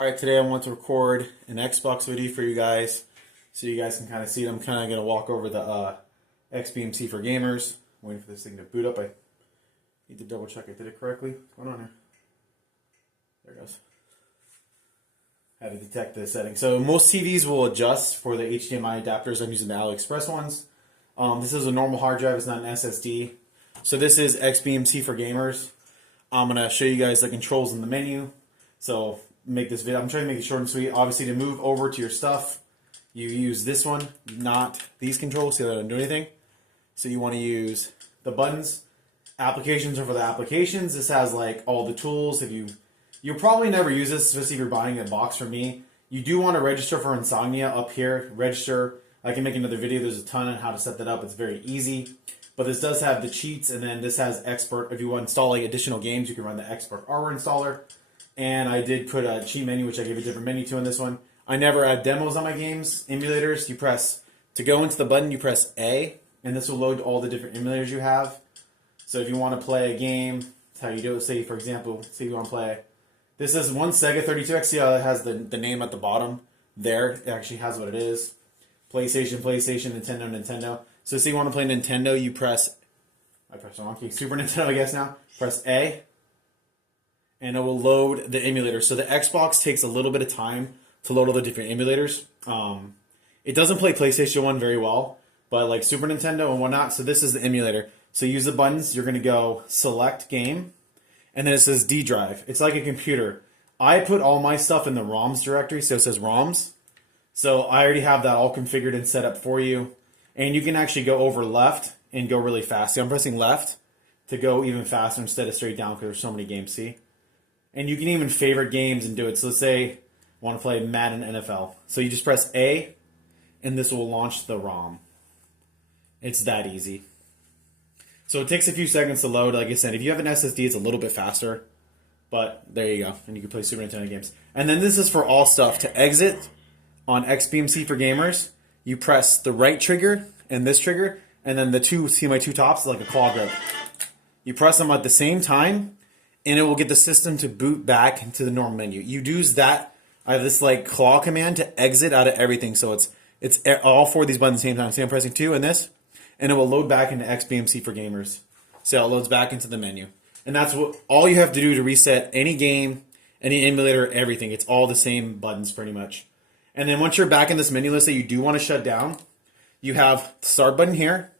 Alright, today I want to record an Xbox video for you guys so you guys can kind of see it. I'm kind of going to walk over the XBMC4Gamers. I'm waiting for this thing to boot up. I need to double check I did it correctly. What's going on here? There it goes. I had to detect the settings. So most TVs will adjust for the HDMI adapters. I'm using the AliExpress ones. This is a normal hard drive. It's not an SSD. So this is XBMC4Gamers. I'm going to show you guys the controls in the menu. So make this video. I'm trying to make it short and sweet. Obviously, to move over to your stuff, you use this one, not these controls. See that I don't do anything. So you want to use the buttons. Applications are for the applications. This has like all the tools. You'll probably never use this, especially if you're buying a box from me. You do want to register for Insomnia up here. Register. I can make another video. There's a ton on how to set that up. It's very easy. But this does have the cheats, and then this has expert. If you want to install like additional games, you can run the expert hardware installer. And I did put a cheat menu, which I gave a different menu to in this one. I never add demos on my games. Emulators, you press, to go into the button, you press A, and this will load all the different emulators you have. So if you want to play a game, that's how you do it. Say, for example, say you want to play, this is one Sega 32X. See how it has the name at the bottom there? It actually has what it is. PlayStation, Nintendo, Nintendo. So say you want to play Nintendo, you press, I pressed the wrong key, Super Nintendo, I guess now. Press A. And it will load the emulator. So the Xbox takes a little bit of time to load all the different emulators. It doesn't play PlayStation 1 very well, but like Super Nintendo and whatnot. So this is the emulator. So use the buttons. You're going to go select game, and then it says D drive. It's like a computer. I put all my stuff in the ROMs directory, so it says ROMs. So I already have that all configured and set up for you. And you can actually go over left and go really fast. See, I'm pressing left to go even faster instead of straight down because there's so many games, see? And you can even favorite games and do it. So let's say I want to play Madden NFL. So you just press A, and this will launch the ROM. It's that easy. So it takes a few seconds to load. Like I said, if you have an SSD, it's a little bit faster. But there you go. And you can play Super Nintendo games. And then this is for all stuff. To exit on XBMC4Gamers, you press the right trigger and this trigger. And then the two, see my two tops, like a claw grip. You press them at the same time, and it will get the system to boot back into the normal menu. You use that, I have this like claw command to exit out of everything. So it's all four of these buttons at the same time. See, I'm pressing 2 and this, and it will load back into XBMC4Gamers. So it loads back into the menu. And that's what all you have to do to reset any game, any emulator, everything. It's all the same buttons pretty much. And then once you're back in this menu list that you do want to shut down, you have the start button here,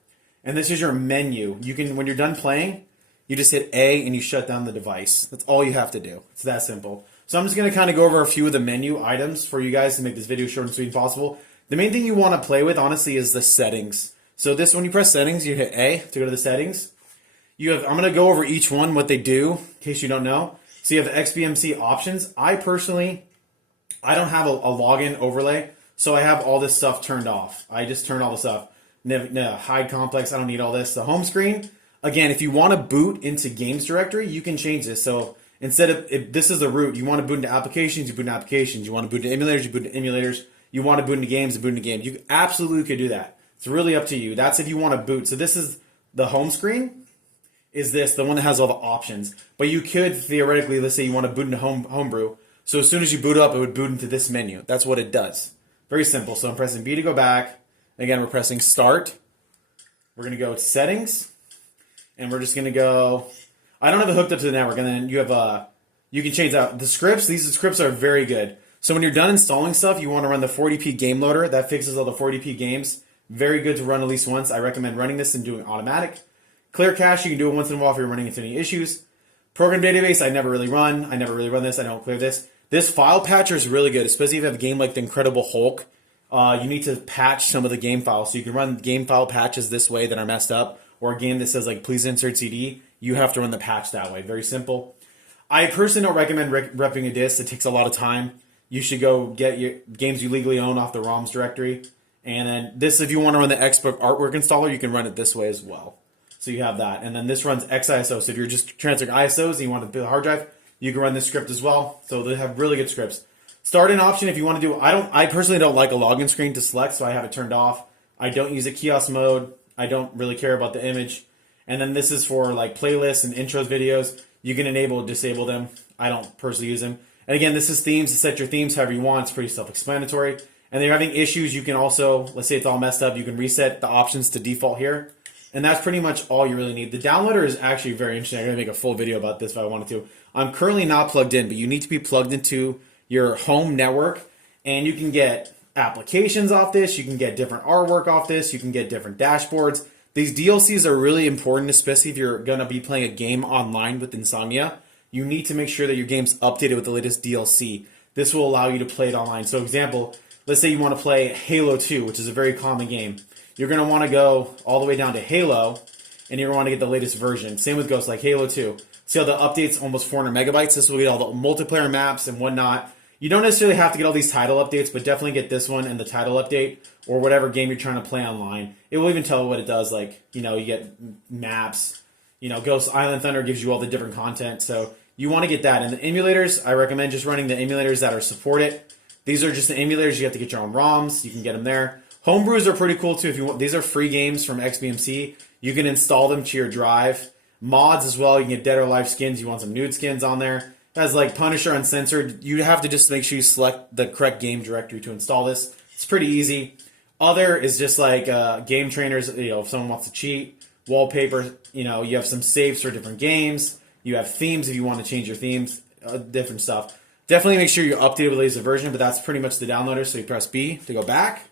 and this is your menu. You can, when you're done playing, you just hit A and you shut down the device. That's all you have to do. It's that simple. So I'm just going to kind of go over a few of the menu items for you guys to make this video short and sweet as possible. The main thing you want to play with, honestly, is the settings. So this, when you press settings, you hit A to go to the settings. You have, I'm going to go over each one, what they do, in case you don't know. So you have the XBMC options. I personally, I don't have a login overlay, so I have all this stuff turned off. I just turn all this off. Hide complex, I don't need all this. The home screen, again, if you want to boot into games directory, you can change this. So instead of, if this is the root, you want to boot into applications, you boot into applications. You want to boot into emulators, you boot into emulators. You want to boot into games, you boot into games. You absolutely could do that. It's really up to you. That's if you want to boot. So this is the home screen, is this, the one that has all the options. But you could theoretically, let's say you want to boot into homebrew. So as soon as you boot up, it would boot into this menu. That's what it does. Very simple. So I'm pressing B to go back. Again, we're pressing start. We're going to go to settings. And we're just going to go, I don't have it hooked up to the network. And then you have, you can change out the scripts. These scripts are very good. So when you're done installing stuff, you want to run the 40p game loader. That fixes all the 40p games. Very good to run at least once. I recommend running this and doing automatic. Clear cache, you can do it once in a while if you're running into any issues. Program database, I never really run. I never really run this. I don't clear this. This file patcher is really good, especially if you have a game like The Incredible Hulk. You need to patch some of the game files. So you can run game file patches this way that are messed up. Or a game that says, like, please insert CD, you have to run the patch that way. Very simple. I personally don't recommend repping a disk. It takes a lot of time. You should go get your games you legally own off the ROMs directory. And then this, if you want to run the expert artwork installer, you can run it this way as well. So you have that. And then this runs XISO. So if you're just transferring ISOs and you want to build a hard drive, you can run this script as well. So they have really good scripts. Start-in option, if you want to do, I personally don't like a login screen to select, so I have it turned off. I don't use a kiosk mode. I don't really care about the image. And then this is for like playlists and intros videos. You can enable or disable them. I don't personally use them. And again, this is themes to set your themes however you want. It's pretty self-explanatory. And if you're having issues, you can also, let's say it's all messed up, you can reset the options to default here. And that's pretty much all you really need. The downloader is actually very interesting. I'm going to make a full video about this if I wanted to. I'm currently not plugged in, but you need to be plugged into your home network. And you can get applications off this. You can get different artwork off this. You can get different dashboards. These DLCs are really important, especially if you're going to be playing a game online with Insomnia. You need to make sure that your game's updated with the latest DLC. This will allow you to play it online. So, example, let's say you want to play Halo 2, which is a very common game. You're going to want to go all the way down to Halo, and you're going to want to get the latest version. Same with Ghost, like Halo 2. See how the update's almost 400 megabytes? This will get all the multiplayer maps and whatnot. You don't necessarily have to get all these title updates, but definitely get this one and the title update, or whatever game you're trying to play online. It will even tell what it does, like, you get maps. Ghost Island Thunder gives you all the different content, so you want to get that. And the emulators, I recommend just running the emulators that are supported. These are just the emulators. You have to get your own ROMs. You can get them there. Homebrews are pretty cool too. If you want, these are free games from XBMC. You can install them to your drive. Mods as well. You can get dead or alive skins. You want some nude skins on there. It has like Punisher Uncensored. You have to just make sure you select the correct game directory to install this. It's pretty easy. Other is just like game trainers. If someone wants to cheat, wallpaper. You have some saves for different games. You have themes if you want to change your themes. Different stuff. Definitely make sure you're updated with the latest version, but that's pretty much the downloader. So you press B to go back.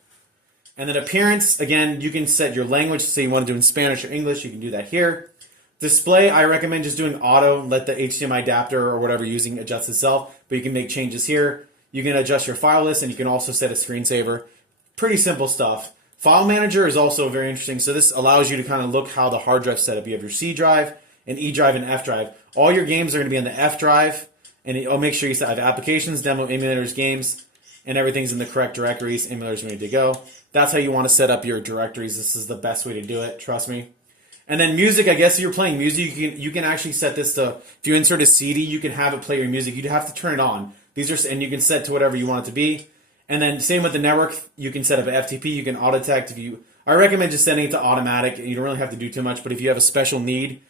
And then appearance, again, you can set your language. Say you want to do in Spanish or English, you can do that here. Display, I recommend just doing auto. Let the HDMI adapter or whatever you're using adjust itself. But you can make changes here. You can adjust your file list, and you can also set a screensaver. Pretty simple stuff. File manager is also very interesting. So this allows you to kind of look how the hard drive setup. You have your C drive, an E drive, and F drive. All your games are going to be on the F drive. And I'll make sure you have applications, demo, emulators, games, and everything's in the correct directories. Emulators ready to go. That's how you want to set up your directories. This is the best way to do it. Trust me. And then music, I guess if you're playing music, you can actually set this to, if you insert a CD, you can have it play your music. You'd have to turn it on. And you can set to whatever you want it to be. And then same with the network, you can set up an FTP, you can auto detect. I recommend just setting it to automatic. You don't really have to do too much, but if you have a special need,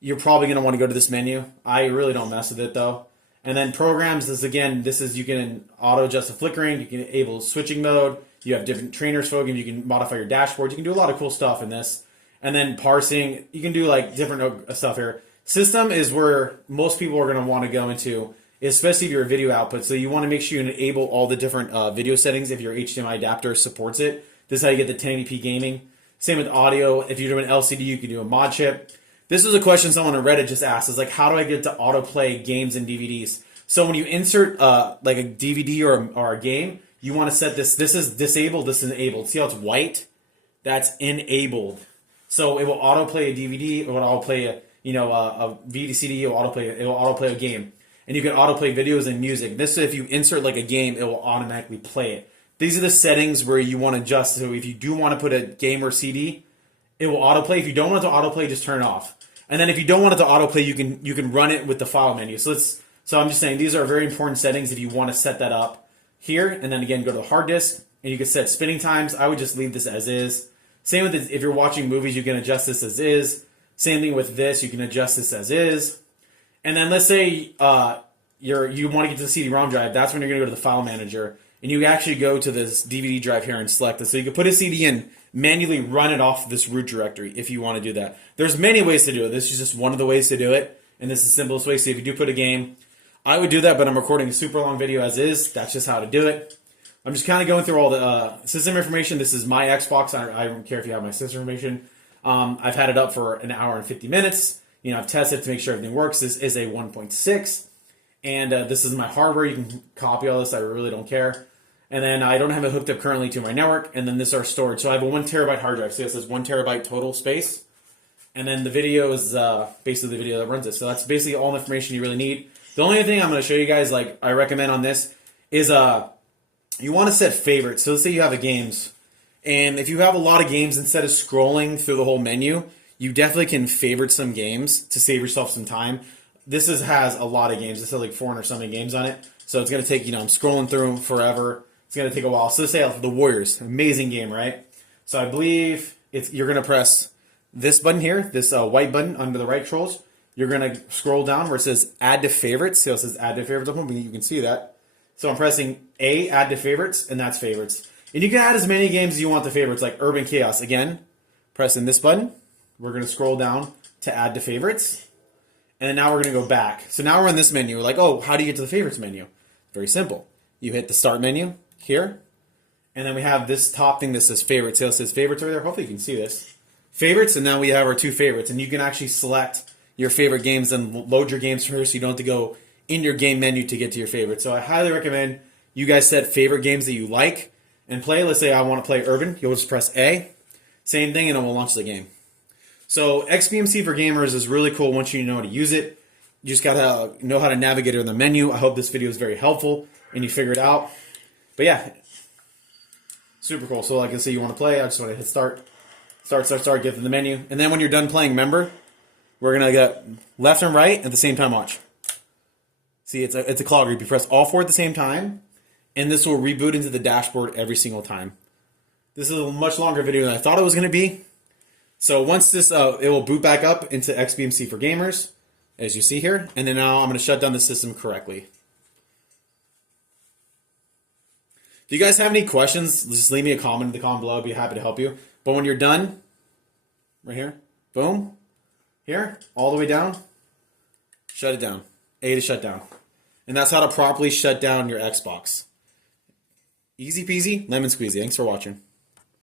you're probably going to want to go to this menu. I really don't mess with it though. And then programs, you can auto adjust the flickering, you can enable switching mode, you have different trainers for you can modify your dashboard, you can do a lot of cool stuff in this. And then parsing, you can do like different stuff here. System is where most people are going to want to go into, especially if you're a video output. So you want to make sure you enable all the different video settings if your HDMI adapter supports it. This is how you get the 1080p gaming. Same with audio. If you're doing LCD, you can do a mod chip. This was a question someone on Reddit just asked. Is like, how do I get to autoplay games and DVDs? So when you insert like a DVD or a game, you want to set this. This is disabled. This is enabled. See how it's white? That's enabled. So it will autoplay a DVD. It will autoplay a VCD. It will autoplay a game. And you can autoplay videos and music. This, if you insert like a game, it will automatically play it. These are the settings where you want to adjust. So if you do want to put a game or CD, it will autoplay. If you don't want it to autoplay, just turn it off. And then if you don't want it to autoplay, you can run it with the file menu. So I'm just saying these are very important settings if you want to set that up here. And then again, go to the hard disk and you can set spinning times. I would just leave this as is. Same with this, if you're watching movies, you can adjust this as is. Same thing with this, you can adjust this as is. And then let's say you want to get to the CD-ROM drive. That's when you're going to go to the file manager. And you actually go to this DVD drive here and select it. So you can put a CD in, manually run it off this root directory if you want to do that. There's many ways to do it. This is just one of the ways to do it. And this is the simplest way. So if you do put a game, I would do that, but I'm recording a super long video as is. That's just how to do it. I'm just kind of going through all the system information. This is my Xbox. I don't care if you have my system information. I've had it up for an hour and 50 minutes. I've tested to make sure everything works. This is a 1.6. And this is my hardware. You can copy all this. I really don't care. And then I don't have it hooked up currently to my network. And then this is our storage. So I have a 1 terabyte hard drive. So this is 1 terabyte total space. And then the video is basically the video that runs it. So that's basically all the information you really need. The only thing I'm going to show you guys, like I recommend on this, is you want to set favorites. So let's say you have a games. And if you have a lot of games, instead of scrolling through the whole menu, you definitely can favorite some games to save yourself some time. This has a lot of games. This has like 400 something games on it. So it's going to take, I'm scrolling through them forever. It's going to take a while. So let's say the Warriors, amazing game, right? So I believe you're going to press this button here, this white button under the right controls. you're going to scroll down where it says add to favorites. So it says add to favorites. You can see that. So I'm pressing A, add to favorites, and that's favorites. And you can add as many games as you want to favorites, like Urban Chaos. Again, pressing this button. We're going to scroll down to add to favorites. And then now we're going to go back. So now we're in this menu. We're like, oh, how do you get to the favorites menu? Very simple. You hit the start menu here. And then we have this top thing that says favorites. So it says favorites over there. Hopefully you can see this. Favorites, and now we have our 2 favorites. And you can actually select your favorite games and load your games first, so you don't have to go in your game menu to get to your favorites. So I highly recommend you guys set favorite games that you like and play. Let's say I want to play Urban. You'll just press A. Same thing, and it will launch the game. So XBMC4Gamers is really cool once you know how to use it. You just got to know how to navigate it in the menu. I hope this video is very helpful and you figure it out. But yeah, super cool. So like I say, you want to play, I just want to hit start, get to the menu. And then when you're done playing, remember, we're going to get left and right at the same time. Watch. See, it's a clog group. You press all 4 at the same time, and this will reboot into the dashboard every single time. This is a much longer video than I thought it was going to be. So once this, it will boot back up into XBMC4Gamers, as you see here. And then now I'm going to shut down the system correctly. If you guys have any questions, just leave me a comment in the comment below. I'd be happy to help you. But when you're done, right here, boom, here, all the way down, shut it down. A to shut down. And that's how to properly shut down your Xbox. Easy peasy, lemon squeezy. Thanks for watching.